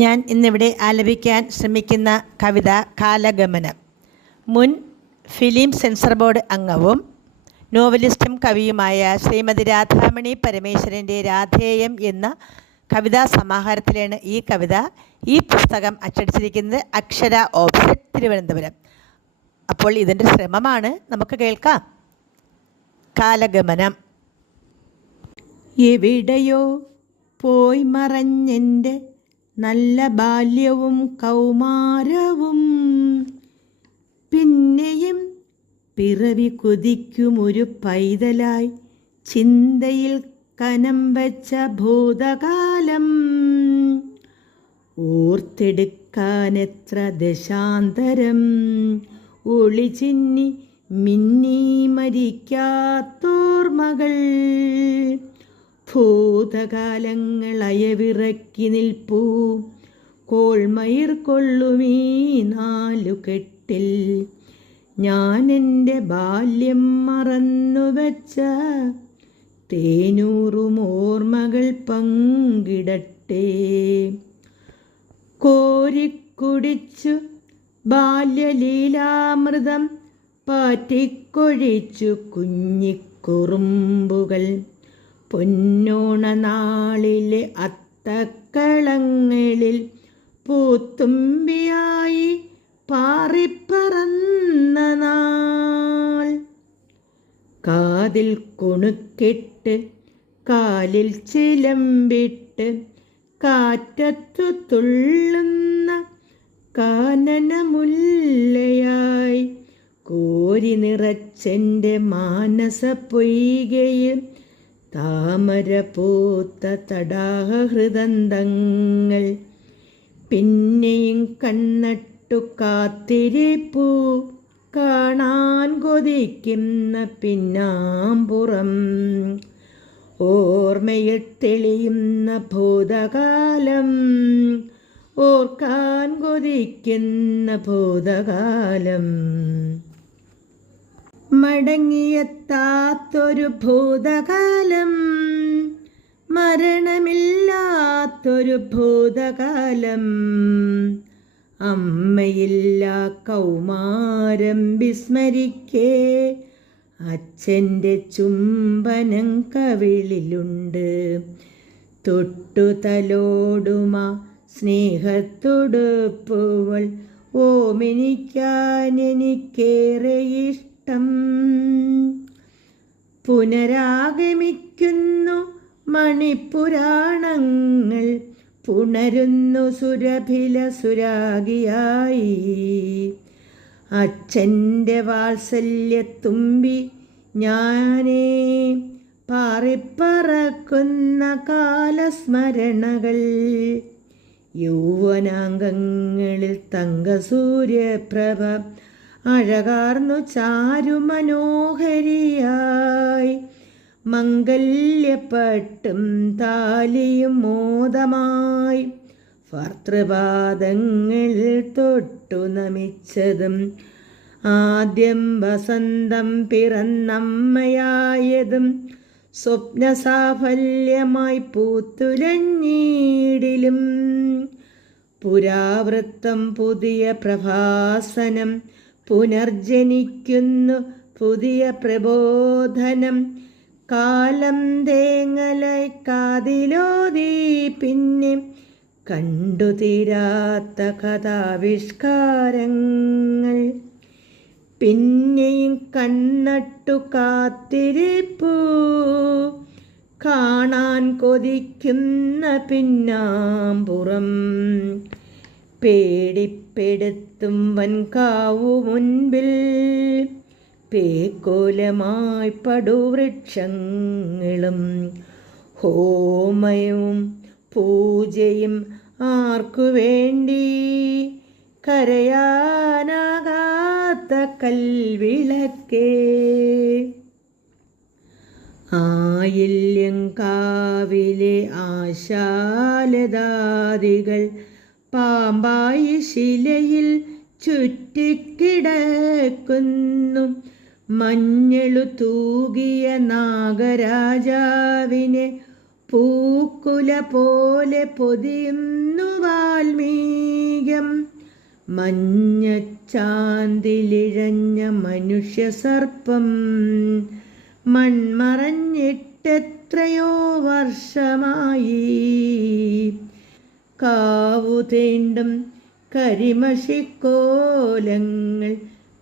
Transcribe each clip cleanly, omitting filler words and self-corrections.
ഞാൻ ഇന്നിവിടെ ആലപിക്കാൻ ശ്രമിക്കുന്ന കവിത കാലഗമനം. മുൻ ഫിലിം സെൻസർ ബോർഡ് അംഗവും നോവലിസ്റ്റും കവിയുമായ ശ്രീമതി രാധാമണി പരമേശ്വരൻ്റെ രാധേയം എന്ന കവിതാ സമാഹാരത്തിലാണ് ഈ കവിത. ഈ പുസ്തകം അച്ചടിച്ചിരിക്കുന്നത് അക്ഷര ഓഫ്സെറ്റ്, തിരുവനന്തപുരം. അപ്പോൾ ഇതിൻ്റെ ശ്രമമാണ്, നമുക്ക് കേൾക്കാം. കാലഗമനം. എവിടെയോ പോയി മറഞ്ഞെൻ്റെ നല്ല ബാല്യവും കൗമാരവും, പിന്നെയും പിറവി കൊതിക്കുമൊരു പൈതലായി ചിന്തയിൽ കനം വച്ച ഭൂതകാലം. ഓർത്തെടുക്കാനെത്ര ദശാന്തരം, ഒളിച്ചിന്നി മിന്നി മരിക്കാത്തോർമകൾ. ഭൂതകാലങ്ങൾ അയവിറക്കി നിൽപ്പൂ കോൾമയിർ കൊള്ളുമീ നാലുകെട്ടിൽ. ഞാൻ എൻ്റെ ബാല്യം മറന്നുവെച്ച തേനൂറും ഓർമ്മകൾ പങ്കിടട്ടെ. കോരിക്കുടിച്ചു ബാല്യലീലാമൃതം പാറ്റിക്കൊഴിച്ചു കുഞ്ഞിക്കുറുമ്പുകൾ. പൊന്നോണനാളിലെ അത്തക്കളങ്ങളിൽ പൂത്തുമ്പിയായി പാറിപ്പറന്ന നാൾ. കാതിൽ കുണുക്കിട്ട് കാലിൽ ചിലമ്പിട്ട് കാറ്റത്തു തുള്ളുന്ന കാനനമുല്ലയായി കോരി നിറച്ചെൻ്റെ മാനസ പൊയ്കയിൽ താമര പൂത്ത തടാകഹൃദന്തങ്ങൾ. പിന്നെയും കണ്ണട്ടു കാത്തിരിപ്പൂ കാണാൻ കൊതിക്കുന്ന പിന്നാമ്പുറം. ഓർമ്മയിൽ തെളിയുന്ന ഭൂതകാലം, ഓർക്കാൻ കൊതിക്കുന്ന ഭൂതകാലം. മടങ്ങിയെത്താത്തൊരു ഭൂതകാലം, മരണമില്ലാത്തൊരു ഭൂതകാലം. അമ്മയില്ലാ കൗമാരം വിസ്മരിക്കേ അച്ഛൻ്റെ ചുംബനം കവിളിലുണ്ട്. തൊട്ടുതലോടുമാ സ്നേഹത്തൊടുപ്പുവൾ ഓമെനിക്കാൻ എനിക്കേറെ ഇഷ്ടം. പുനരാഗമിക്കുന്നു മണിപ്പുരാണങ്ങൾ, പുണരുന്നു സുരഭില സുരാഗിയായി. അച്ഛൻ്റെ വാത്സല്യത്തുമ്പി ഞാനേ പാറിപ്പറക്കുന്ന കാലസ്മരണകൾ. യൗവനാംഗങ്ങളിൽ തങ്കസൂര്യപ്രഭ അഴകാർന്നു ചാരുമനോഹരിയായി. മംഗല്യപ്പട്ടും താലിയും മോദമായി ഭർത്തൃപാദങ്ങളിൽ തൊട്ടു നമിച്ചതും. ആദ്യം വസന്തം പിറന്നമ്മയായതും സ്വപ്നസാഫല്യമായി പൂത്തുലഞ്ഞീടിലും. പുരാവൃത്തം പുതിയ പ്രഭാസനം, പുനർജനിക്കുന്നു പുതിയ പ്രബോധനം. കാലം തേങ്ങലായി കാതിലോതി പിന്നെ കണ്ടു തീരാത്ത കഥാവിഷ്കാരങ്ങൾ. പിന്നെയും കണ്ണട്ടു കാത്തിരിപ്പൂ കാണാൻ കൊതിക്കുന്ന പിന്നാമ്പുറം. പേടിപ്പെടുത്തും വൻകാവു മുൻപിൽ പേക്കോലമായി പടുവൃക്ഷങ്ങളും. ഹോമവും പൂജയും ആർക്കു വേണ്ടി, കരയാനാകാത്ത കൽവിളക്കേ. ആയില്യങ്കാവിലെ ആശാലതാദികൾ പാമ്പായി ശിലയിൽ ചുറ്റിക്കിടക്കുന്നു. മഞ്ഞളു തൂകിയ നാഗരാജാവിനെ പൂക്കുല പോലെ പൊതിയുന്നു വാൽ മഞ്ഞച്ചാന്തിലിഴഞ്ഞ മനുഷ്യ സർപ്പം മൺമറഞ്ഞിട്ടെത്രയോ വർഷമായി. കാവു തീണ്ടും കരിമഷിക്കോലങ്ങൾ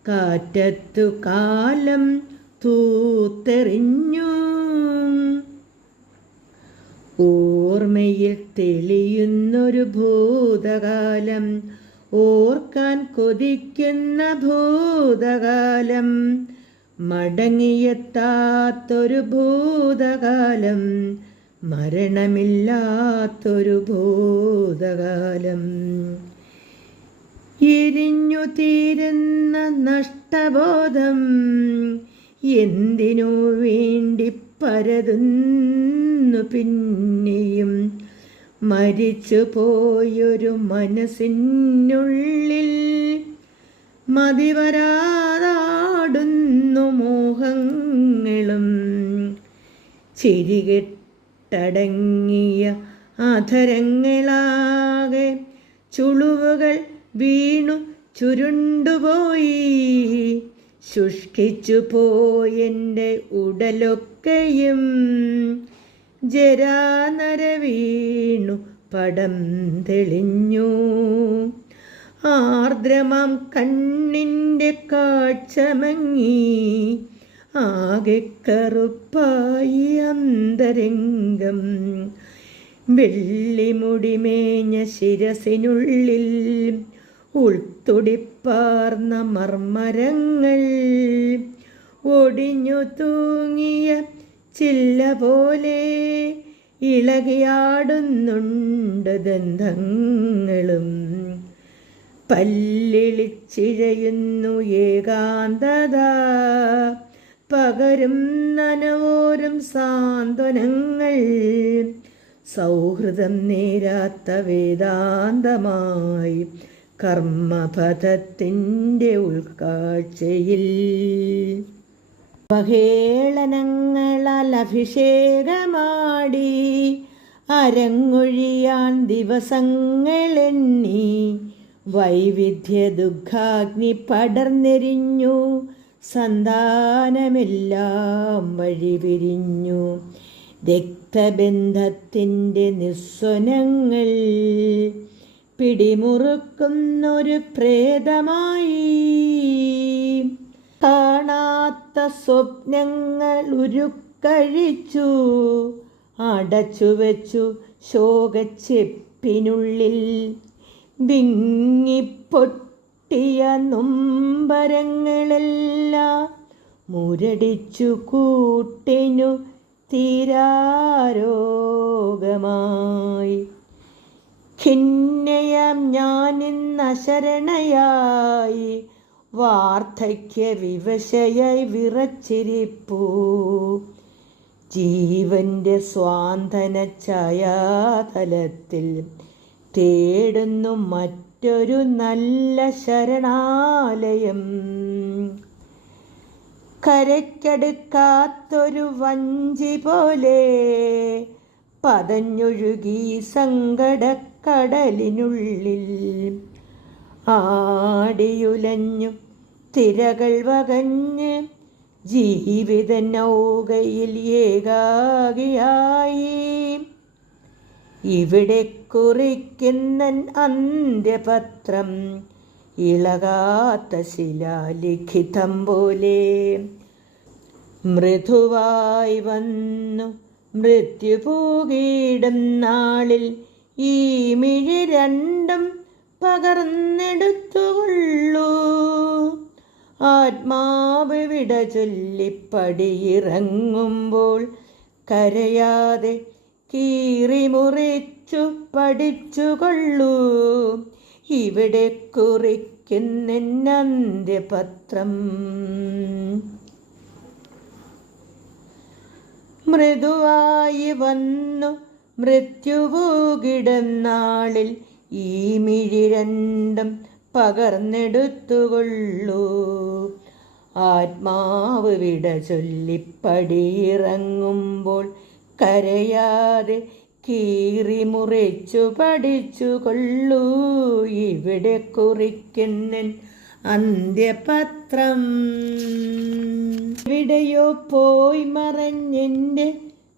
കാറ്റത്തു കാലം തൂത്തെറിഞ്ഞു. ഓർമ്മയിൽ തെളിയുന്നൊരു ഭൂതകാലം, ഓർക്കാൻ കൊതിക്കുന്ന ഭൂതകാലം, മടങ്ങിയെത്താത്തൊരു ഭൂതകാലം, മരണമില്ലാത്തൊരു ഭൂതകാലം. എരിഞ്ഞു തീരുന്ന നഷ്ടബോധം എന്തിനു വേണ്ടി പരതുന്നു പിന്നെയും? മരിച്ചു പോയൊരു മനസ്സിനുള്ളിൽ മതിവരാതാടുന്നു മോഹങ്ങളും. ചിരികെട്ടടങ്ങിയ അധരങ്ങളാകെ ചുളിവുകൾ വീണു ചുരുണ്ടുപോയി. ശുഷ്കിച്ചു പോയെൻ്റെ ഉടലൊക്കെയും ജരാനര വീണു പടം തെളിഞ്ഞു. ആർദ്രമാം കണ്ണിൻ്റെ കാഴ്ച മങ്ങി, ആകെ കറുപ്പായി അന്തരംഗം. വെള്ളിമുടിമേഞ്ഞ ശിരസിനുള്ളിൽ ഉൾത്തുടിപ്പാർന്ന മർമരങ്ങൾ, ഒടിഞ്ഞു തൂങ്ങിയ ചില്ല പോലെ ഇളകിയാടുന്നുണ്ട് ദന്തങ്ങളും. പല്ലിളിച്ചിഴയുന്നു ഏകാന്തത, പകരും നനവോരും സാന്ത്വനങ്ങൾ. സൗഹൃദം നേരാത്ത വേദാന്തമായി കർമ്മപഥത്തിൻ്റെ ഉൾക്കാഴ്ചയിൽ അവഹേളനങ്ങളാൽ അഭിഷേകമാടി അരങ്ങൊഴിയാൻ ദിവസങ്ങളെണ്ണി. വൈവിധ്യ ദുഃഖാഗ്നി പടർന്നെരിഞ്ഞു, സന്താനമെല്ലാം വഴിപിരിഞ്ഞു. രക്തബന്ധത്തിൻ്റെ നിസ്വനങ്ങൾ പിടിമുറുക്കുന്നൊരു പ്രേതമായി. കാണാത്ത സ്വപ്നങ്ങൾ ഉരുക്കഴിച്ചു അടച്ചുവെച്ചു ശോകച്ചെപ്പിനുള്ളിൽ. വിങ്ങിപ്പൊട്ടിയ നൊമ്പരങ്ങളെല്ലാം മുരടിച്ചു കൂട്ടിനു തീരാരോഗമായി. ഖിന്നയാം ഞാനിന്നശരണയായി, വാർദ്ധക്യ വിവശയായി വിറച്ചിരിപ്പൂ. ജീവന്റെ സ്വാന്തന ഛായാതലത്തിൽ തേടുന്നു മറ്റൊരു നല്ല ശരണാലയം. കരയ്ക്കടുക്കാത്തൊരു വഞ്ചി പോലെ പതഞ്ഞൊഴുകി സങ്കടക്കടലിനുള്ളിൽ. ആടിയുലഞ്ഞു തിരകൾ വകഞ്ഞ് ജീവിത നൗകയിൽ ഏകാകിയായി. ഇവിടെ കുറിക്കുന്നൻ അന്ത്യപത്രം ഇളകാത്ത ശിലാലിഖിതം പോലെ. മൃദുവായി വന്നു മൃത്യു പൂകിയിടും നാളിൽ ഈ മിഴി രണ്ടും പകർന്നെടുത്തുകൊള്ളൂ. ആത്മാവ് വിട ചൊല്ലിപ്പടിയിറങ്ങുമ്പോൾ കരയാതെ കീറിമുറിച്ചു പഠിച്ചുകൊള്ളൂ. ഇവിടെ കുറിക്കുന്നന്ത്യപത്രം. മൃദുവായി വന്നു മൃത്യുവൂകിടും നാളിൽ ഈ മിഴി രണ്ടും പകർന്നെടുത്തുകൊള്ളൂ. ആത്മാവ് വിട ചൊല്ലിപ്പടിയിറങ്ങുമ്പോൾ കരയാതെ കീറി മുറിച്ചു പഠിച്ചു കൊള്ളൂ ഇവിടെ കുറിക്കുന്നൻ അന്ത്യപത്രം. എവിടെയോ പോയി മറഞ്ഞെൻ്റെ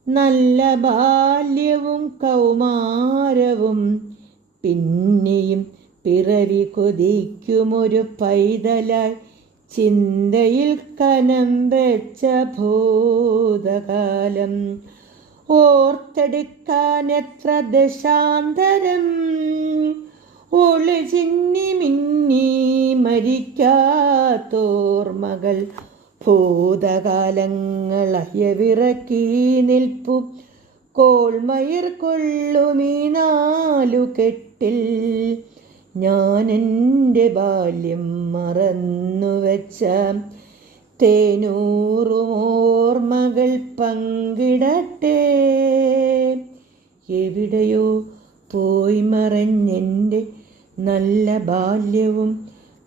നല്ല ബാല്യവും കൗമാരവും, പിന്നെയും പിറവി കൊതിക്കുമൊരു പൈതലായി ചിന്തയിൽ കനം വെച്ച ഭൂതകാലം. ഓർത്തെടുക്കാൻ എത്ര ദശാന്തരം, ഒളിചിന്നി മിന്നി മരിക്കാത്തോർമകൾ. ഭൂതകാലങ്ങളയവിറക്കി നിൽപ്പു കോൾമയിർ കൊള്ളുമീ നാലുകെട്ടിൽ. ഞാനെൻ്റെ ബാല്യം മറന്നുവെച്ച തേനൂറുമോർമകൾ പങ്കിടട്ടെ. എവിടെയോ പോയി മറഞ്ഞെൻ്റെ നല്ല ബാല്യവും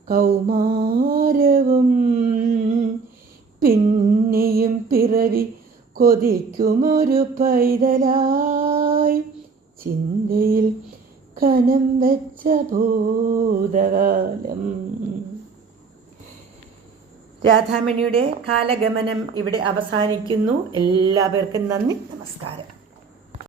കൗമാരവും, പിന്നെയും പിറവി കൊതിക്കുമൊരു പൈതലായി ചിന്തയിൽ കനം വെച്ച ഭൂതകാലം. രാധാമണിയുടെ കാലഗമനം ഇവിടെ അവസാനിക്കുന്നു. എല്ലാവർക്കും നന്ദി, നമസ്കാരം.